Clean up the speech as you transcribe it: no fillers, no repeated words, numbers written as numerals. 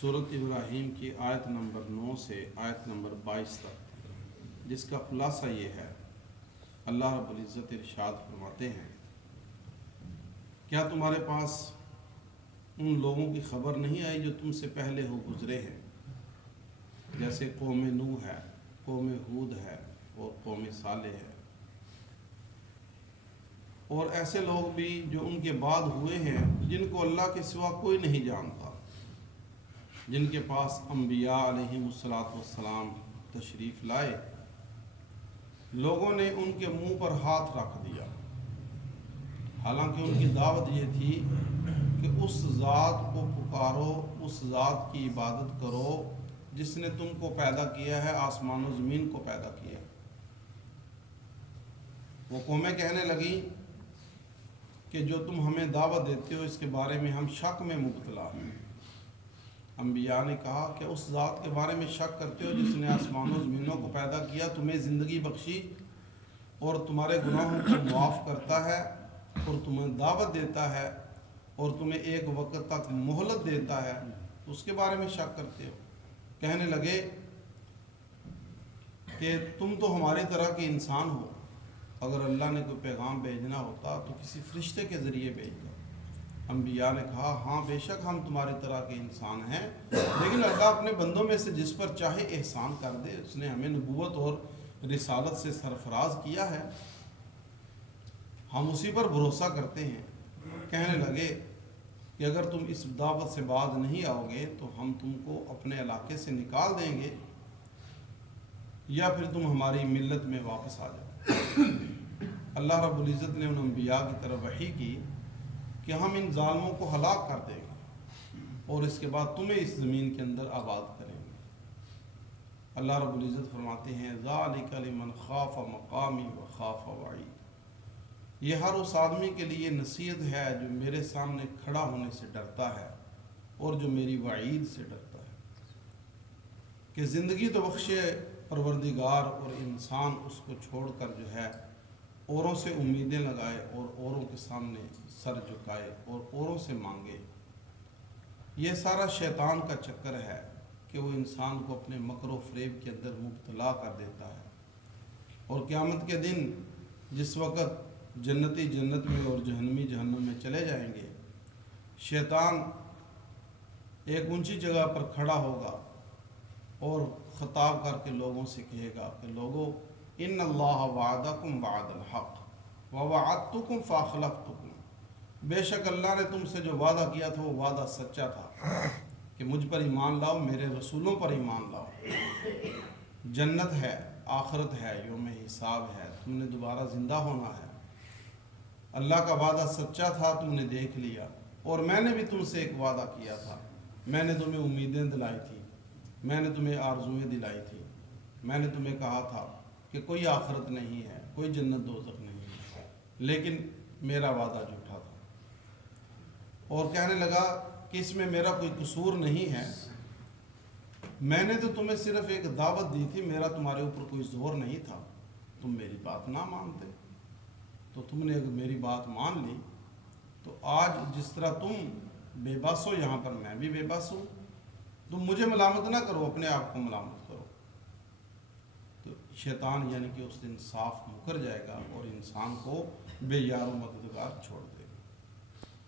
سورۃ ابراہیم کی آیت نمبر 9 سے آیت نمبر 22 تک، جس کا خلاصہ یہ ہے۔ اللہ رب العزت ارشاد فرماتے ہیں، کیا تمہارے پاس ان لوگوں کی خبر نہیں آئی جو تم سے پہلے ہو گزرے ہیں، جیسے قوم نوح ہے، قوم ہود ہے اور قوم صالح ہے، اور ایسے لوگ بھی جو ان کے بعد ہوئے ہیں جن کو اللہ کے سوا کوئی نہیں جانتا، جن کے پاس انبیاء علیہم السلام تشریف لائے، لوگوں نے ان کے منہ پر ہاتھ رکھ دیا، حالانکہ ان کی دعوت یہ تھی کہ اس ذات کو پکارو، اس ذات کی عبادت کرو جس نے تم کو پیدا کیا ہے، آسمان و زمین کو پیدا کیا ہے۔ وہ قومیں کہنے لگی کہ جو تم ہمیں دعوت دیتے ہو اس کے بارے میں ہم شک میں مبتلا ہیں۔ انبیاء نے کہا کہ اس ذات کے بارے میں شک کرتے ہو جس نے آسمان و زمینوں کو پیدا کیا، تمہیں زندگی بخشی اور تمہارے گناہوں کو معاف کرتا ہے اور تمہیں دعوت دیتا ہے اور تمہیں ایک وقت تک مہلت دیتا ہے، اس کے بارے میں شک کرتے ہو۔ کہنے لگے کہ تم تو ہماری طرح کے انسان ہو، اگر اللہ نے کوئی پیغام بھیجنا ہوتا تو کسی فرشتے کے ذریعے بھیجتا۔ انبیاء نے کہا ہاں بے شک ہم تمہاری طرح کے انسان ہیں، لیکن اللہ اپنے بندوں میں سے جس پر چاہے احسان کر دے، اس نے ہمیں نبوت اور رسالت سے سرفراز کیا ہے، ہم اسی پر بھروسہ کرتے ہیں۔ کہنے لگے کہ اگر تم اس دعوت سے باز نہیں آؤ گے تو ہم تم کو اپنے علاقے سے نکال دیں گے یا پھر تم ہماری ملت میں واپس آ جاؤ۔ اللہ رب العزت نے ان انبیاء کی طرف وحی کی کہ ہم ان ظالموں کو ہلاک کر دیں گے اور اس کے بعد تمہیں اس زمین کے اندر آباد کریں گے۔ اللہ رب العزت فرماتے ہیں ذالک لمن خاف مقامی وخاف وعید، یہ ہر اس آدمی کے لیے نصیحت ہے جو میرے سامنے کھڑا ہونے سے ڈرتا ہے اور جو میری وعید سے ڈرتا ہے، کہ زندگی تو بخشے پروردگار اور انسان اس کو چھوڑ کر جو ہے اوروں سے امیدیں لگائے اور اوروں کے سامنے سر جھکائے اور اوروں سے مانگے۔ یہ سارا شیطان کا چکر ہے کہ وہ انسان کو اپنے مکر و فریب کے اندر مبتلا کر دیتا ہے، اور قیامت کے دن جس وقت جنتی جنت میں اور جہنمی جہنم میں چلے جائیں گے، شیطان ایک اونچی جگہ پر کھڑا ہوگا اور خطاب کر کے لوگوں سے کہے گا کہ لوگو ان اللہ وعدکم وعد الحق ووعدتکم فاخلفتکم، بے شک اللہ نے تم سے جو وعدہ کیا تھا وہ وعدہ سچا تھا کہ مجھ پر ایمان لاؤ، میرے رسولوں پر ایمان لاؤ، جنت ہے، آخرت ہے، یوم حساب ہے، تم نے دوبارہ زندہ ہونا ہے، اللہ کا وعدہ سچا تھا، تم نے دیکھ لیا، اور میں نے بھی تم سے ایک وعدہ کیا تھا، میں نے تمہیں امیدیں دلائی تھی، میں نے تمہیں آرزویں دلائی تھی، میں نے تمہیں کہا تھا کہ کوئی آخرت نہیں ہے، کوئی جنت دوزخ نہیں ہے، لیکن میرا وعدہ جھوٹا تھا۔ اور کہنے لگا کہ اس میں میرا کوئی قصور نہیں ہے، میں نے تو تمہیں صرف ایک دعوت دی تھی، میرا تمہارے اوپر کوئی زور نہیں تھا، تم میری بات نہ مانتے، تو تم نے اگر میری بات مان لی تو آج جس طرح تم بے بس ہو یہاں پر میں بھی بے بس ہوں، تم مجھے ملامت نہ کرو، اپنے آپ کو ملامت کرو۔ تو شیطان یعنی کہ اس دن صاف مکر جائے گا اور انسان کو بے یار و مددگار چھوڑ دے گا۔